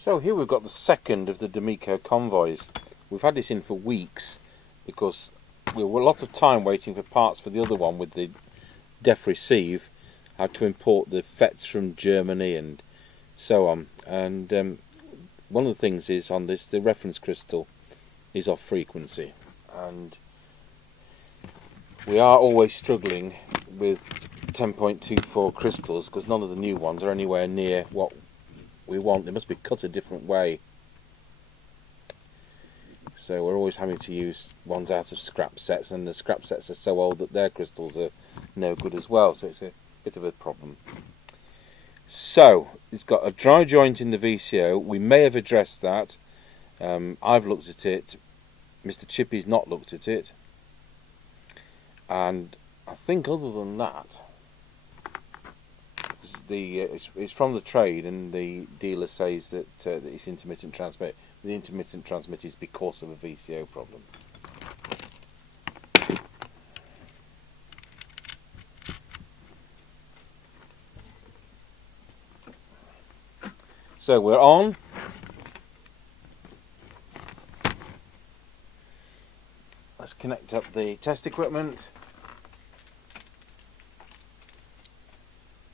So here we've got the second of the Domico Convoys. We've had this in for weeks because we were a lot of time waiting for parts for the other one with the def receive. Had to import the FETs from Germany and so on. And one of the things is on this, the reference crystal is off frequency, and we are always struggling with 10.24 crystals because none of the new ones are anywhere near what we want. They must be cut a different way, so we're always having to use ones out of scrap sets, and the scrap sets are so old that their crystals are no good as well, so it's a bit of a problem. So it's got a dry joint in the VCO. We may have addressed that. I've looked at it, Mr. Chippy's not looked at it, and I think other than that, it's from the trade, and the dealer says that it's intermittent transmit. The intermittent transmit is because of a VCO problem. So we're on. Let's connect up the test equipment.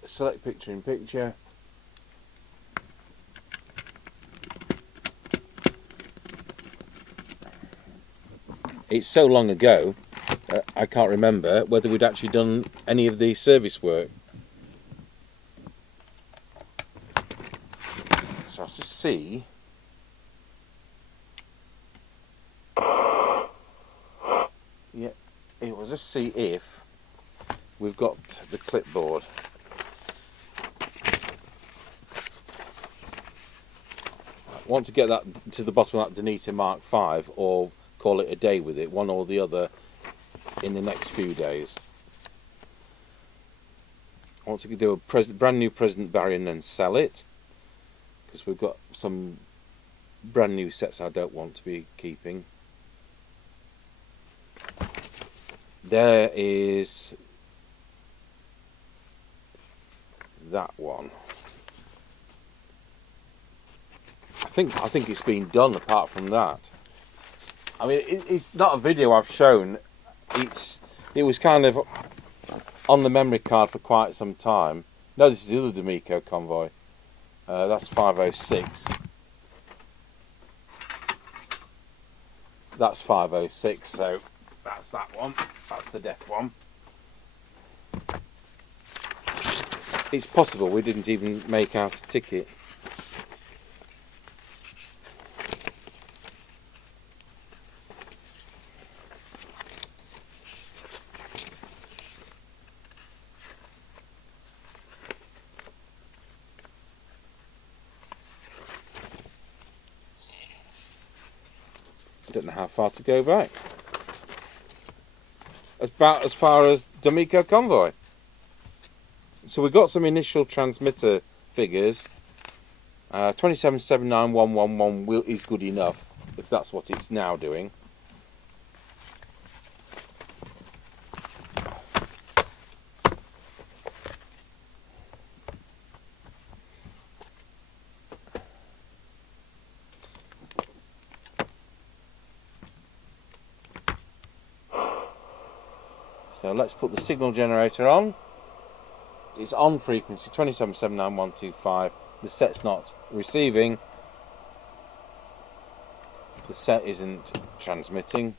Select picture in picture. It's so long ago, I can't remember whether we'd actually done any of the service work. So let's just see. Yeah, it will just see if we've got the clipboard. Want to get that to the bottom of that Donita Mark V, or call it a day with it, one or the other, in the next few days. I want to do a brand new President Barry and then sell it, because we've got some brand new sets I don't want to be keeping. There is that one. I think it's been done. Apart from that, I mean, it's not a video I've shown. It was kind of on the memory card for quite some time. No, this is the other Domico Convoy. That's 506. That's 506. So that's that one. That's the deaf one. It's possible we didn't even make out a ticket. I don't know how far to go back. About as far as Domico Convoy. So we got some initial transmitter figures. 2779111 is good enough if that's what it's now doing. So let's put the signal generator on. It's on frequency 2779125. The set's not receiving. The set isn't transmitting.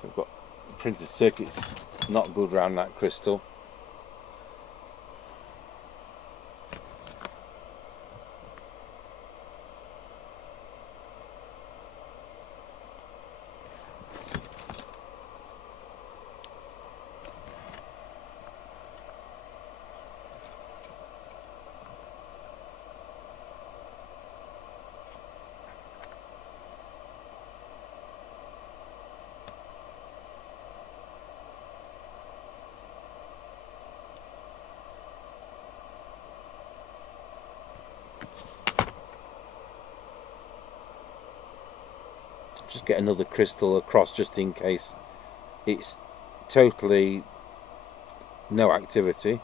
So we've got printed circuits not good around that crystal. just get another crystal across just in case it's totally no activity.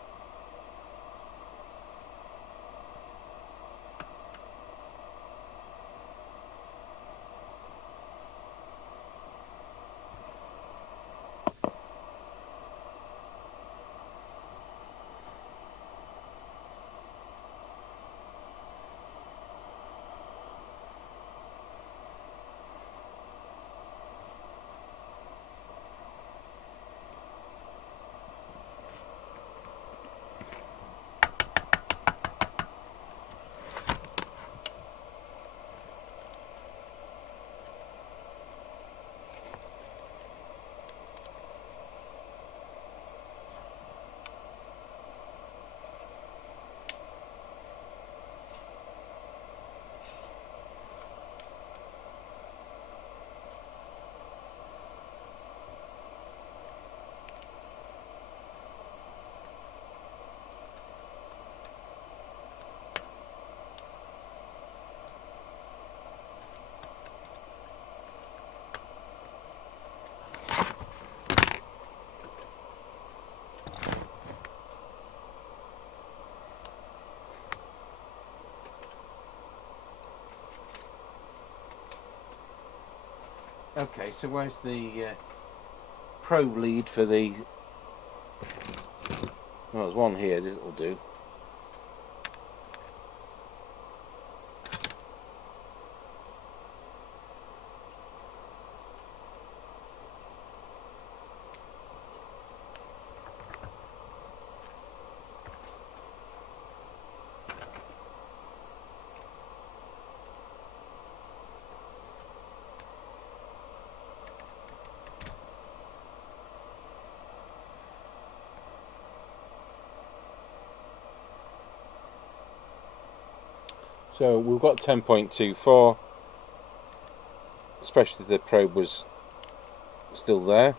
Okay, so where's the probe lead for the... Well, there's one here, this will do. So we've got 10.24, especially if the probe was still there.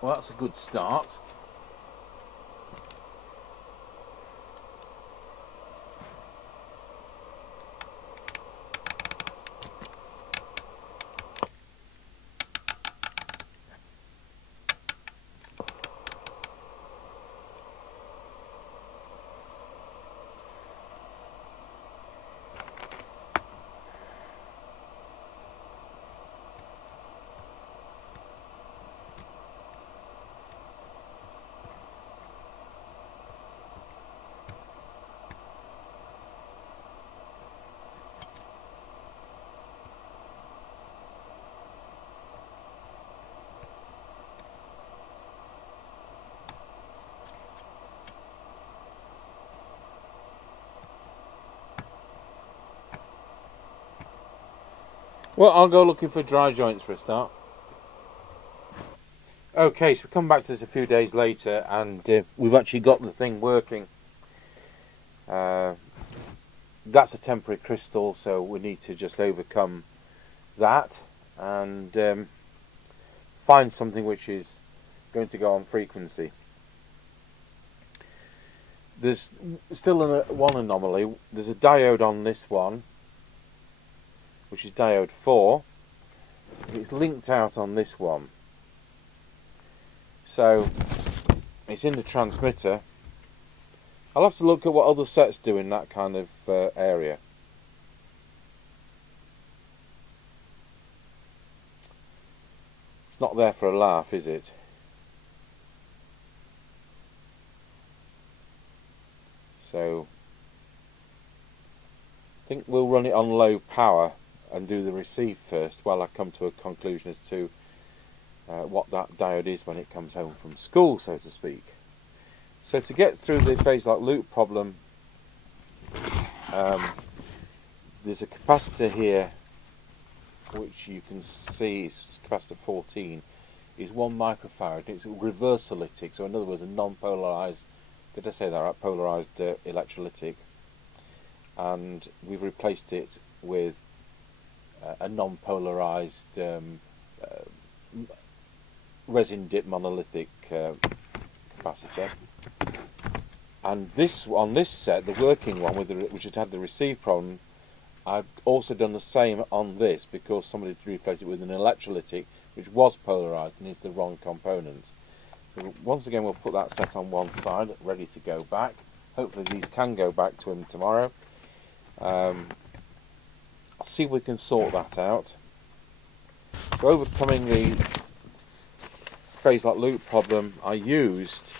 Well, that's a good start. Well, I'll go looking for dry joints for a start. Okay, so we come back to this a few days later, and we've actually got the thing working. That's a temporary crystal, so we need to just overcome that and find something which is going to go on frequency. There's still one anomaly. There's a diode on this one, which is diode 4. It's linked out on this one. So it's in the transmitter. I'll have to look at what other sets do in that kind of area. It's not there for a laugh, is it? So I think we'll run it on low power and do the receive first while I come to a conclusion as to what that diode is when it comes home from school, so to speak. So to get through the phase lock loop problem, there's a capacitor here which you can see is capacitor 14, is 1 microfarad. It's reversolytic, so in other words a non-polarized, did I say that right, polarized electrolytic, and we've replaced it with a non-polarized resin dip monolithic capacitor. And this on this set, the working one with which had the receive problem, I've also done the same on this because somebody replaced it with an electrolytic which was polarized and is the wrong component. So once again we'll put that set on one side, ready to go back. Hopefully these can go back to him tomorrow. I'll see if we can sort that out. So overcoming the phase lock loop problem, I used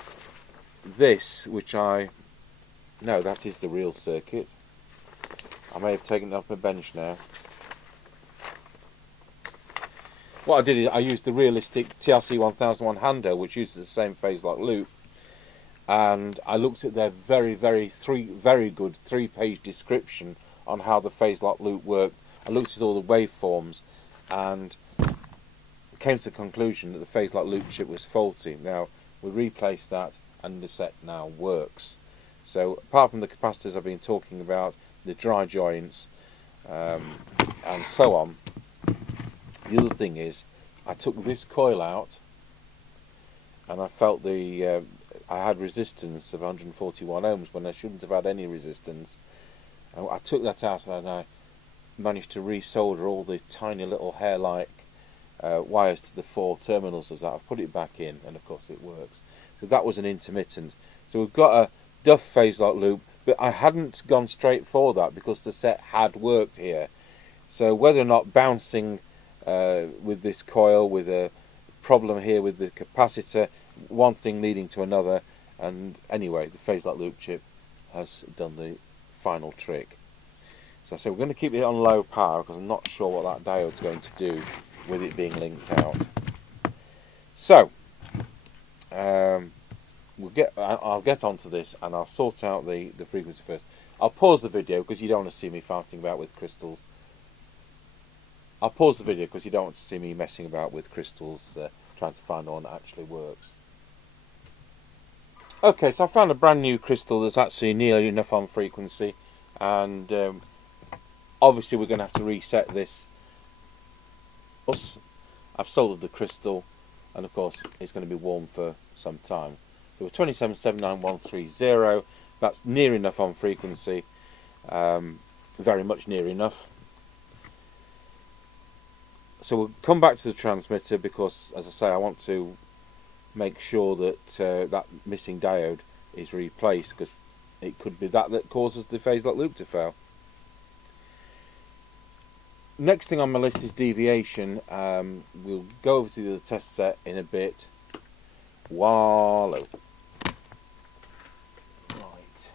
this, which no, that is the real circuit. I may have taken it off my bench now. What I did is I used the realistic TRC 1001 handle, which uses the same phase lock loop, and I looked at their very good 3-page description on how the phase lock loop worked. I looked at all the waveforms and came to the conclusion that the phase lock loop chip was faulty. Now we replaced that and the set now works. So apart from the capacitors I've been talking about, the dry joints and so on, the other thing is I took this coil out and I felt I had resistance of 141 ohms when I shouldn't have had any resistance. And I took that out and I managed to resolder all the tiny little hair-like wires to the 4 terminals of that. I've put it back in and of course it works. So that was an intermittent. So we've got a Duff phase lock loop, but I hadn't gone straight for that because the set had worked here. So whether or not bouncing with this coil, with a problem here with the capacitor, one thing leading to another, and anyway the phase lock loop chip has done the final trick. So I say we're going to keep it on low power because I'm not sure what that diode's going to do with it being linked out. So I'll get onto this and I'll sort out the frequency first. I'll pause the video because you don't want to see me farting about with crystals. I'll pause the video because you don't want to see me messing about with crystals, trying to find one that actually works. Okay, so I found a brand new crystal that's actually nearly enough on frequency, and obviously we're going to have to reset this. I've soldered the crystal, and of course it's going to be warm for some time. So with 2779130, that's near enough on frequency, very much near enough. So we'll come back to the transmitter because, as I say, I want to make sure that that missing diode is replaced because it could be that causes the phase lock loop to fail. Next thing on my list is deviation. We'll go over to the test set in a bit. Wallow. Right.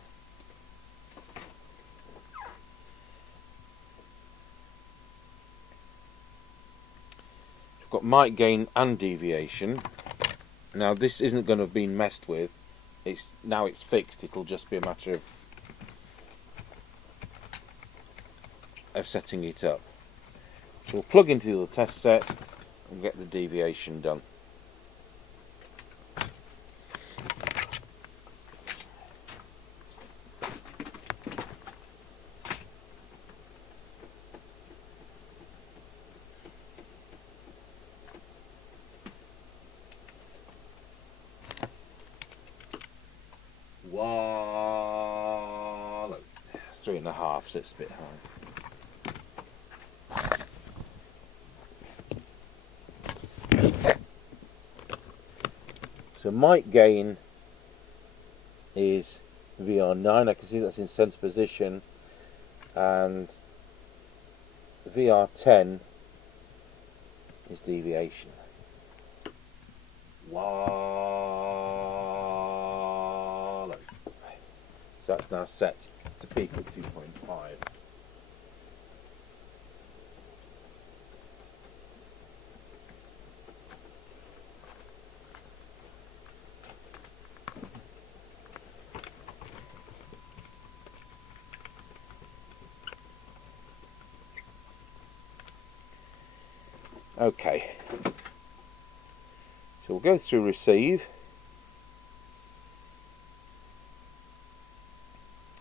We've got mic gain and deviation. Now this isn't going to have been messed with. Now it's fixed. It'll just be a matter of setting it up. So we'll plug into the test set and get the deviation done. Wallow. 3.5, so it's a bit high. So mic gain is VR9. I can see that's in center position, and VR10 is deviation. Wallow. So that's now set to peak at 2.5. Okay, so we'll go through receive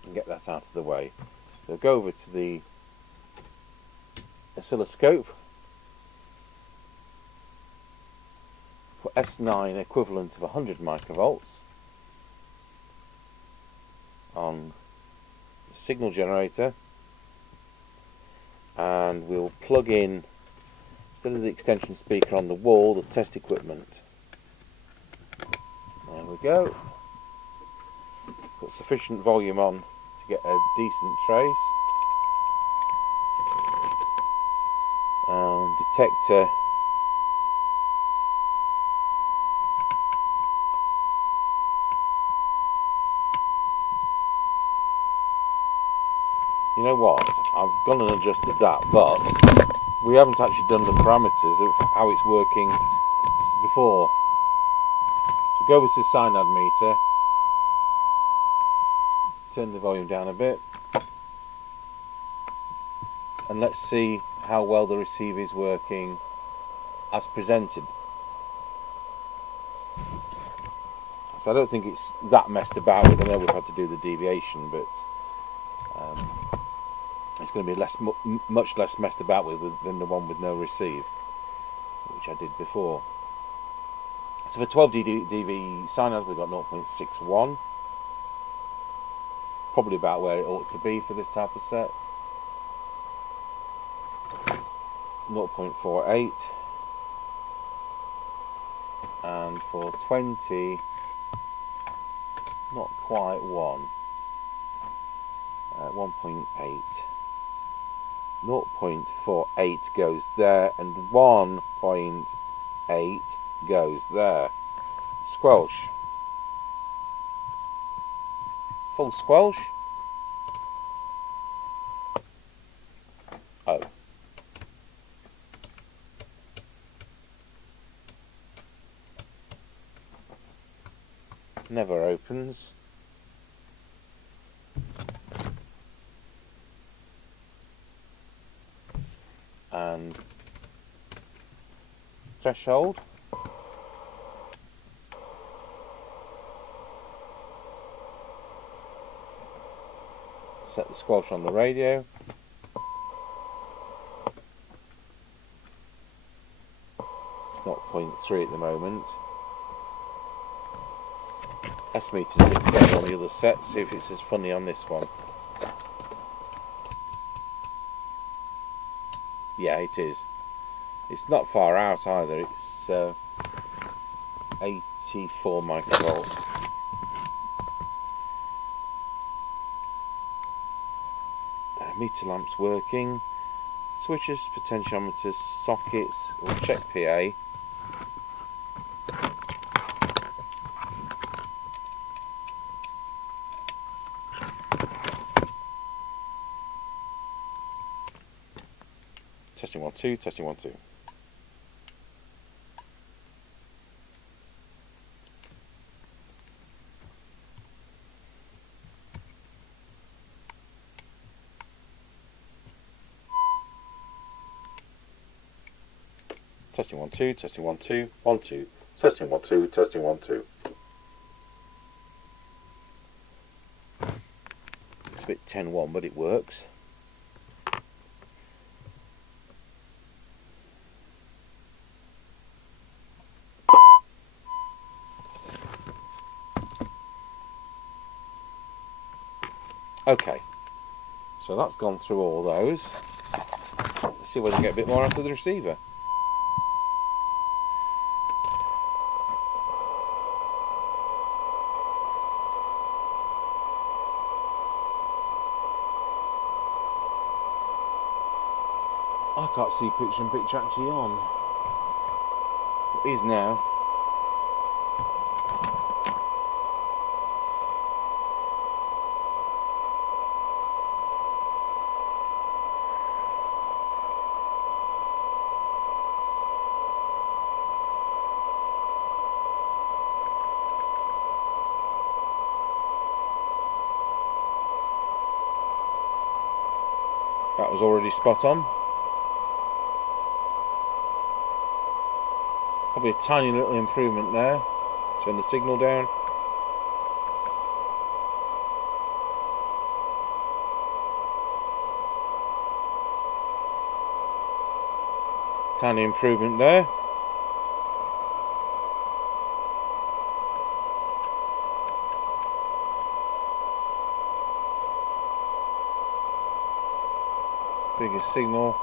and get that out of the way. So go over to the oscilloscope, put S9 equivalent of 100 microvolts on the signal generator, and we'll plug in, instead of the extension speaker on the wall, the test equipment. There we go. Put sufficient volume on to get a decent trace. Detector you know what, I've gone and adjusted that, but we haven't actually done the parameters of how it's working before. So go over to the cyanide meter, turn the volume down a bit, and let's see how well the receiver is working as presented. So I don't think it's that messed about with. I know we've had to do the deviation, but it's going to be much less messed about with than the one with no receive, which I did before. So for 12 dB cyanide we've got 0.61, probably about where it ought to be for this type of set. 0.48, and for 20, not quite 1, 1.8. 0.48 goes there, and 1.8 goes there. Squelch. Full squelch. Oh. Never opens. And threshold. Set the squelch on the radio. It's 0.3 at the moment. S meter's a bit funny on the other set, see if it's as funny on this one. Yeah, it is. It's not far out either, it's 84 microvolts. Meter lamp's working. Switches, potentiometers, sockets. We'll check PA. Testing 1 2, testing 1 2. Testing 1 2, testing 1 2, 1 2, testing 1 2, testing 1 2. It's a bit 10-1, but it works. Okay, so that's gone through all those. Let's see whether we can get a bit more out of the receiver. I can't see picture in picture actually on. It is now. That was already spot on. Probably a tiny little improvement there. Turn the signal down. Tiny improvement there. Bigger signal.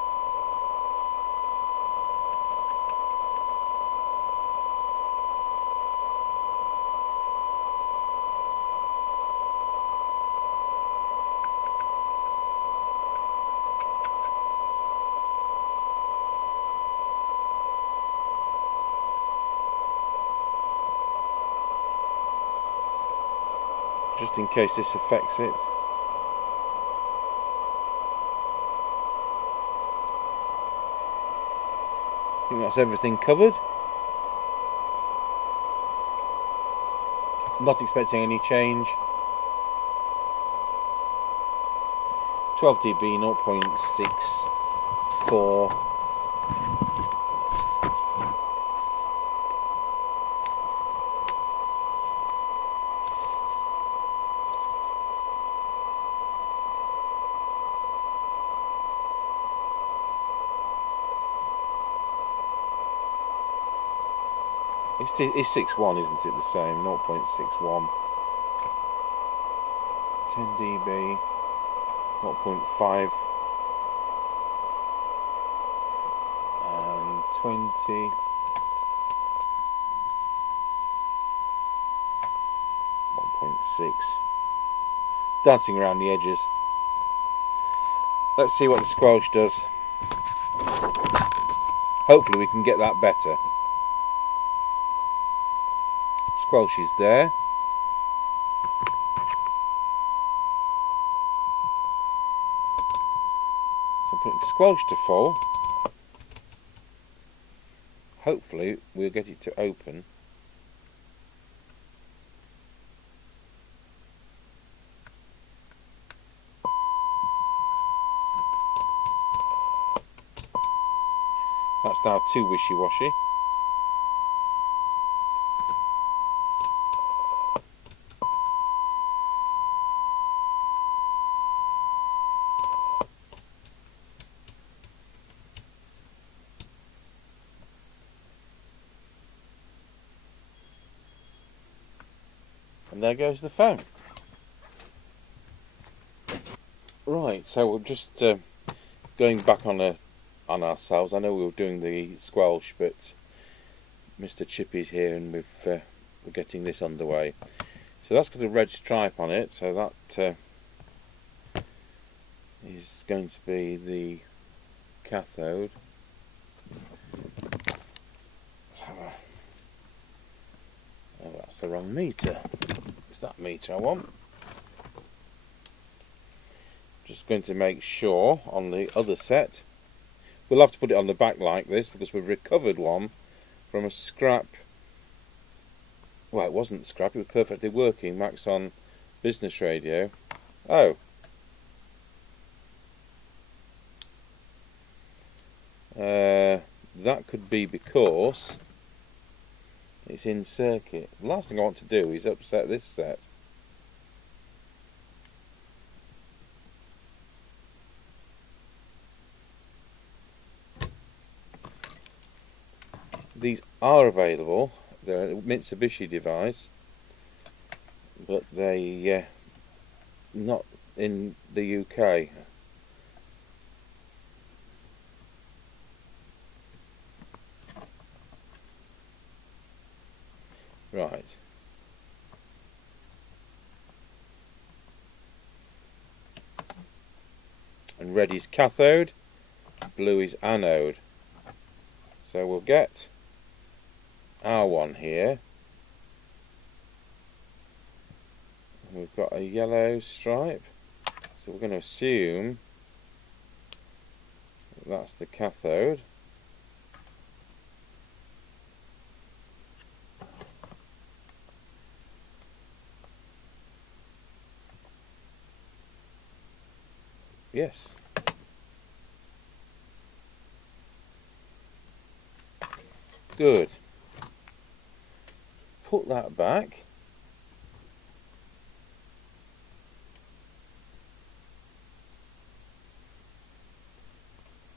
Just in case this affects it. I think that's everything covered. Not expecting any change. 12 dB, 0.64. It's 6.1, isn't it? The same, 0.61. 10 dB, 0.5, and 20. 1.6. Dancing around the edges. Let's see what the squelch does. Hopefully we can get that better. Squelch is there. So I'm putting squelch to full. Hopefully we'll get it to open. That's now too wishy-washy. And there goes the phone. Right, so we're just going back on ourselves. I know we were doing the squelch, but Mr. Chippy's here and we're getting this underway. So that's got a red stripe on it, so that is going to be the cathode. Oh, that's the wrong meter. It's that meter I want. Just going to make sure on the other set. We'll have to put it on the back like this because we've recovered one from a scrap. Well, it wasn't scrap, it was perfectly working. Max on business radio. Oh. That could be because it's in circuit. The last thing I want to do is upset this set. These are available. They're a Mitsubishi device, but they not in the UK. Right. And red is cathode, blue is anode. So we'll get our one here. We've got a yellow stripe, so we're going to assume that's the cathode. Yes. Good. put that back.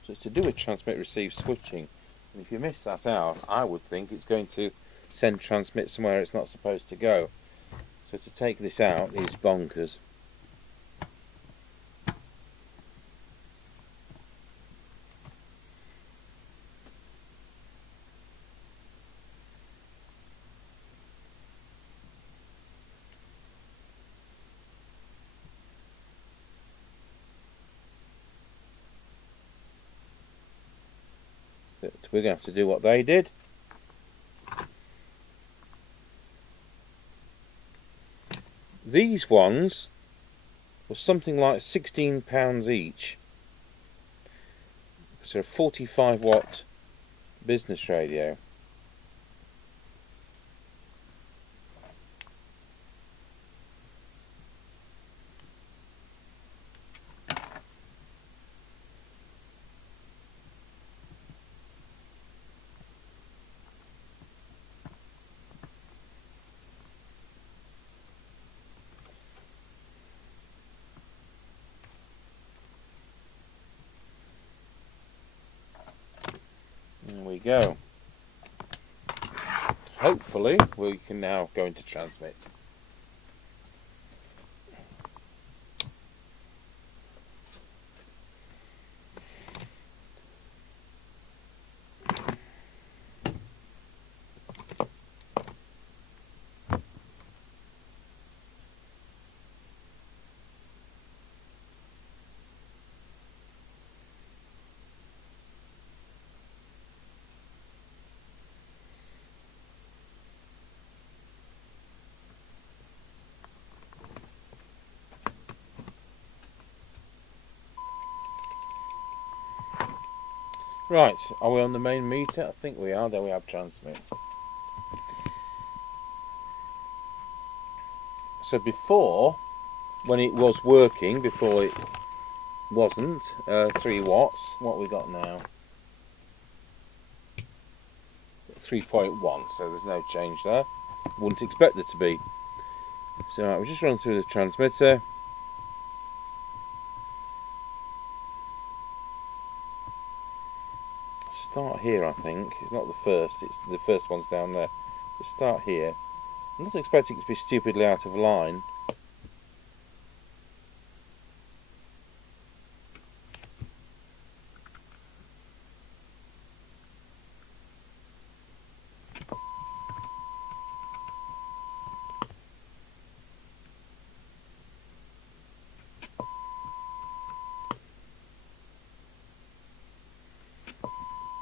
So it's to do with transmit receive switching, and if you miss that out, I would think it's going to send transmit somewhere it's not supposed to go. So to take this out is bonkers. But we're going to have to do what they did. These ones were something like £16 each. So a 45 watt business radio. There we go. Hopefully we can now go into transmit. Right, are we on the main meter? I think we are. There we have transmit. So before, when it was working, before it wasn't, 3 watts, what we got now? 3.1, so there's no change there. Wouldn't expect there to be. So right, we'll just run through the transmitter. Start here, I think. It's not the first, it's the first one's down there. We'll start here. I'm not expecting it to be stupidly out of line.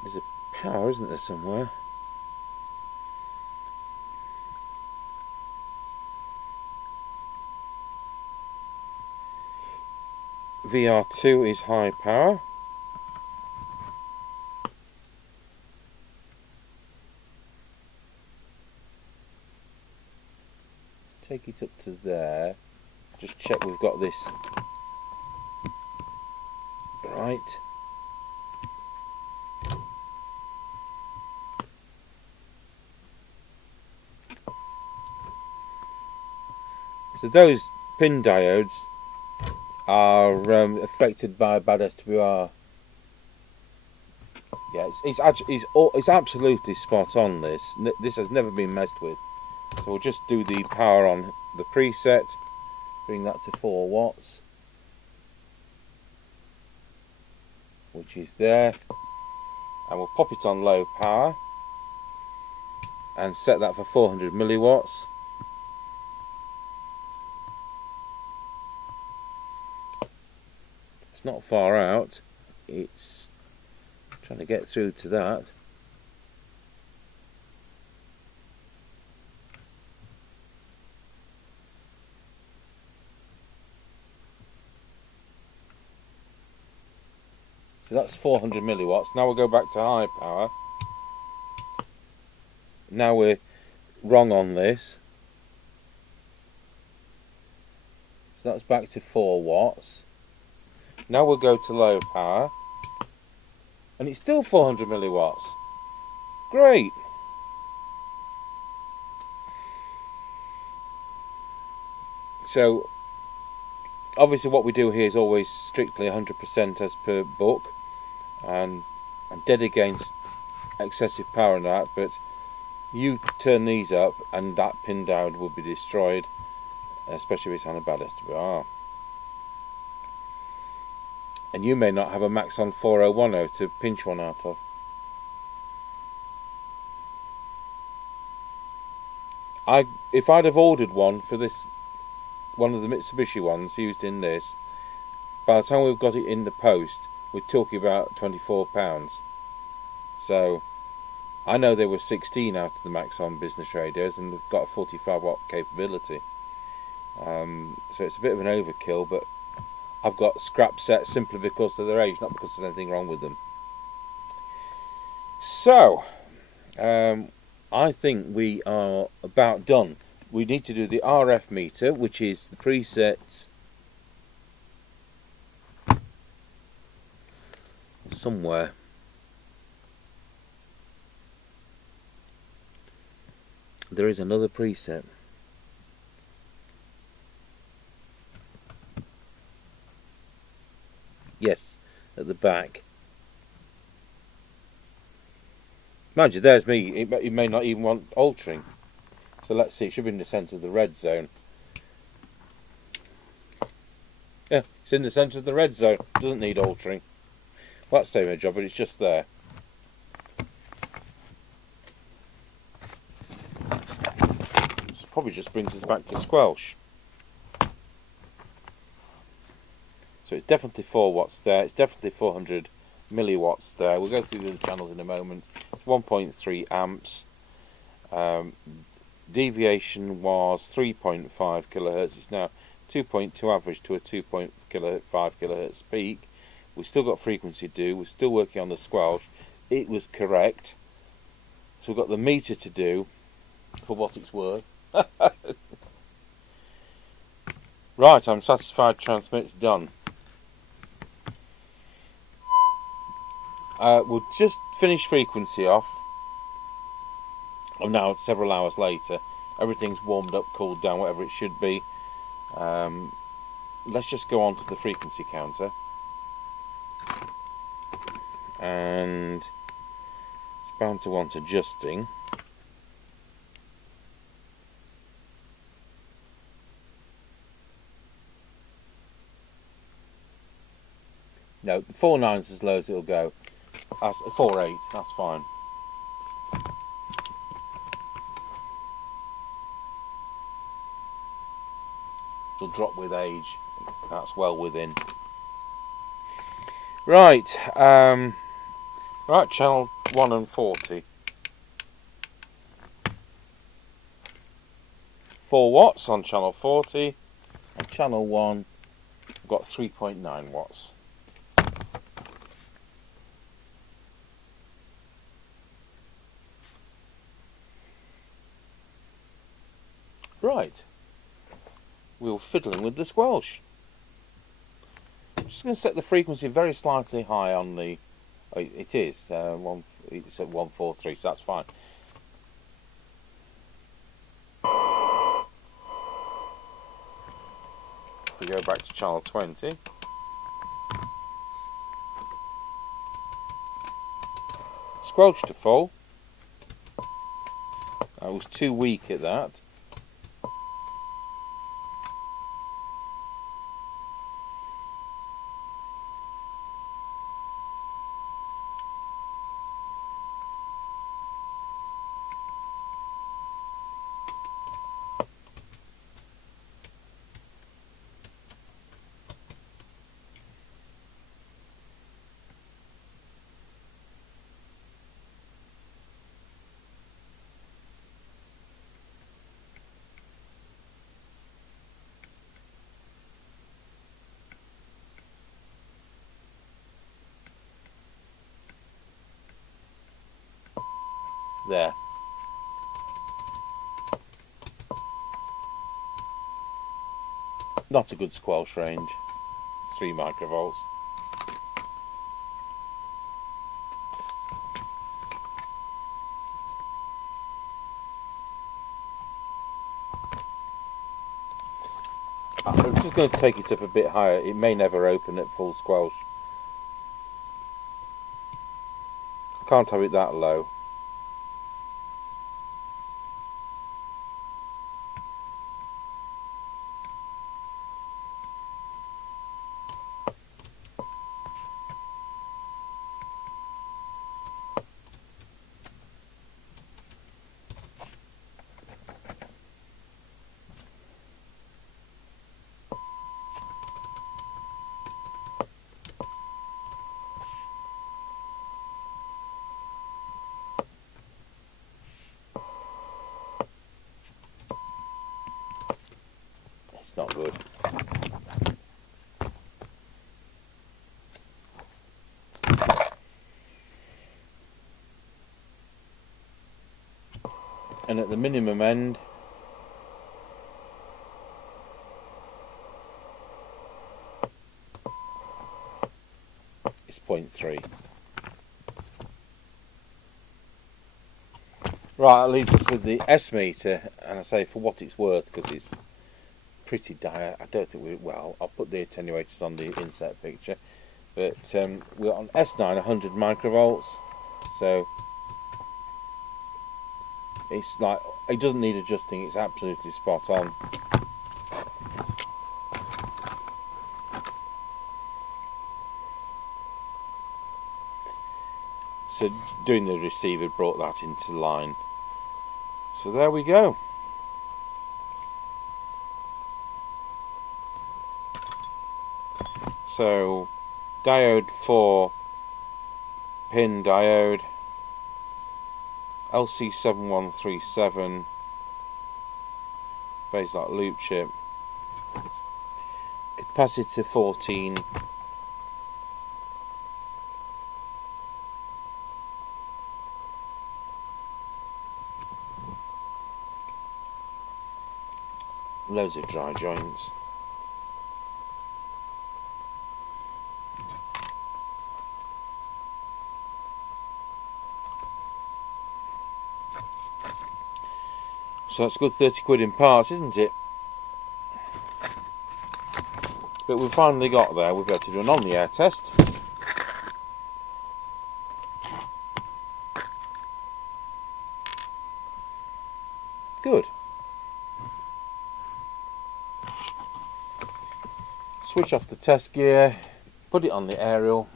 There's a power, isn't there, somewhere? VR2 is high power. Take it up to there. Just check we've got this right. So those pin diodes are affected by bad SWR. Yeah, it's absolutely spot on. This has never been messed with. So we'll just do the power on the preset, bring that to 4 watts, which is there, and we'll pop it on low power and set that for 400 milliwatts. It's not far out, it's trying to get through to that. So that's 400 milliwatts. Now we'll go back to high power. Now we're wrong on this. So that's back to 4 watts. Now we'll go to low power. And it's still 400 milliwatts. Great. So obviously what we do here is always strictly 100% as per book, and I'm dead against excessive power and that, but you turn these up and that pin diode will be destroyed, especially if it's anaballast. And you may not have a Maxon 4010 to pinch one out of. If I'd have ordered one for this, one of the Mitsubishi ones used in this, by the time we've got it in the post, we're talking about £24. So I know there were 16 out of the Maxon business radios, and they've got a 45 watt capability. So it's a bit of an overkill, but I've got scrap sets simply because of their age, not because there's anything wrong with them. So I think we are about done. We need to do the RF meter, which is the preset somewhere. There is another preset. Yes, at the back. Mind you, there's me. It may not even want altering. So let's see. It should be in the centre of the red zone. Yeah, it's in the centre of the red zone. Doesn't need altering. Well, that's doing a job, but it's just there. This probably just brings us back to squelch. So it's definitely 4 watts there. It's definitely 400 milliwatts there. We'll go through the channels in a moment. It's 1.3 amps. Deviation was 3.5 kilohertz. It's now 2.2 average to a 2.5 kilohertz peak. We've still got frequency do. We're still working on the squelch. It was correct. So we've got the meter to do for what it's worth. Right, I'm satisfied. Transmit's done. We'll just finish frequency off. Now several hours later, everything's warmed up, cooled down, whatever it should be. Let's just go on to the frequency counter, and it's bound to want adjusting. No, 4.9 is as low as it'll go. 4.8, that's fine. It'll drop with age. That's well within. Right, right, channel 1 and 40. 4 watts on channel 40. On channel 1, I've got 3.9 watts. Right, we're fiddling with the squelch. I'm just going to set the frequency very slightly high on the. It is it's at 143, so that's fine. If we go back to channel 20. Squelch to full. I was too weak at that. There. Not a good squelch range. 3 microvolts. I'm just going to take it up a bit higher. It may never open at full squelch. I can't have it that low. Not good. And at the minimum end, it's 0.3. Right, that leaves us with the S meter, and I say for what it's worth, because it's pretty dire. I don't think well, I'll put the attenuators on the inset picture, but we're on S9 100 microvolts, so it's like, it doesn't need adjusting, it's absolutely spot on. So doing the receiver brought that into line. So there we go. So diode 4 pin diode, LC7137 phase lock loop chip, capacitor 14, loads of dry joints. So that's a good 30 quid in parts, isn't it? But we've finally got there. We've got to do an on-the-air test. Good. Switch off the test gear, put it on the aerial.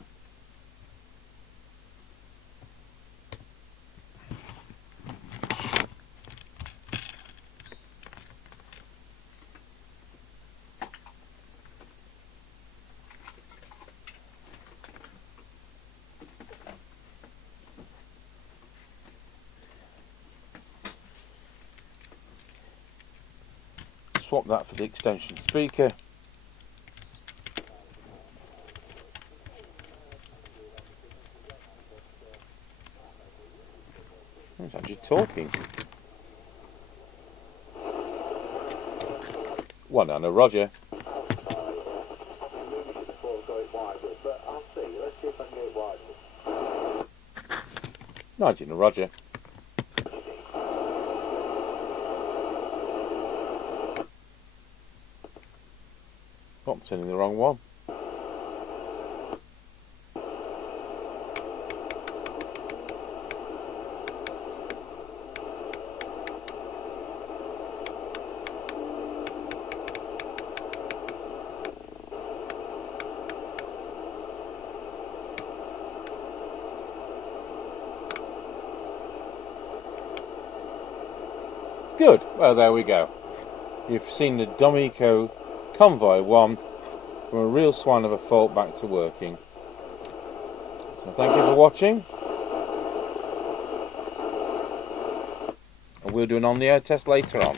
Swap that for the extension speaker. It's actually talking. One and a Roger. Nineteen and a Roger. Oh, I'm turning the wrong one. Good, well there we go. You've seen the Domico Convoy 1 from a real swine of a fault back to working. So thank you for watching. And we'll do an on-the-air test later on.